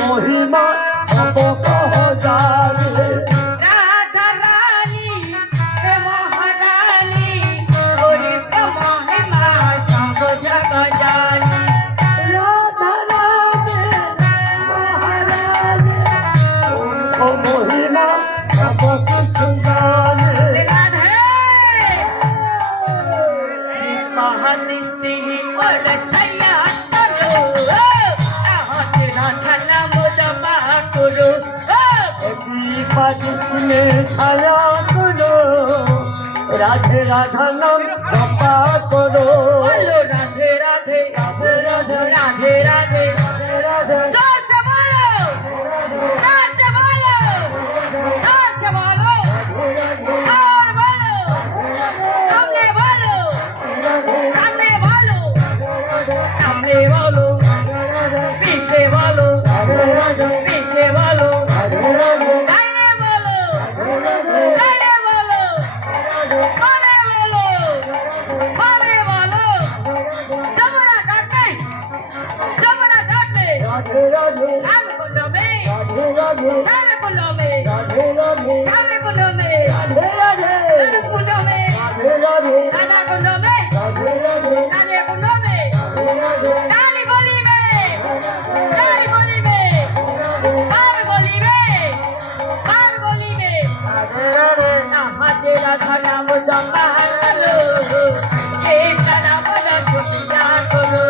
মহিমা অপ কহ যাবে রাধা রানী হে মহারানী অরিত মহিমা সব জগ জানি রাধা রাধে মহারাজে ও মহিমা অপ কিছু জানে রাধে মহাদৃষ্টি পড় ছায়া করো আহতে রাধা নাম জপা করো পাটিনে ছায়া করো রাধে রাধা নাম জপা করো বলো রাধে রাধে রাধে রাধে রাধে রাধে রাধে জোরছে বলো জোরছে বলো জোরছে বলো আর বলো সামনে বলো সামনে বলো সামনে বলো পিছে বলো পিছে বলো ডাইনে বলো ডাইনে বলো বামে বলো বামে বলো যমুনা ঘাটে যমুনা ঘাটে রাধে রাধে শ্যাম কুণ্ড মে রাধে রাধে শ্যাম কুণ্ড মে রাধে রাধে শ্যাম কুণ্ড মে রাধে রাধে শ্যাম কুণ্ড মে রাধে রাধে রাধা কুণ্ড মে রাধে রাধে রাধে কুণ্ড মে রাধে काली गली में काली गली में बाम गली में बाम गली में नहाते राधा नाम जपा लो कृष्ण नाम रसुया करो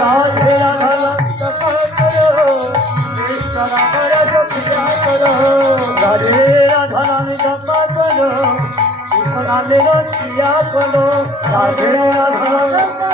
राधे राधा जपा करो कृष्ण राम रसुया करो राधे राधा नाम जपा करो कृष्ण नाम रसुया करो राधे राधा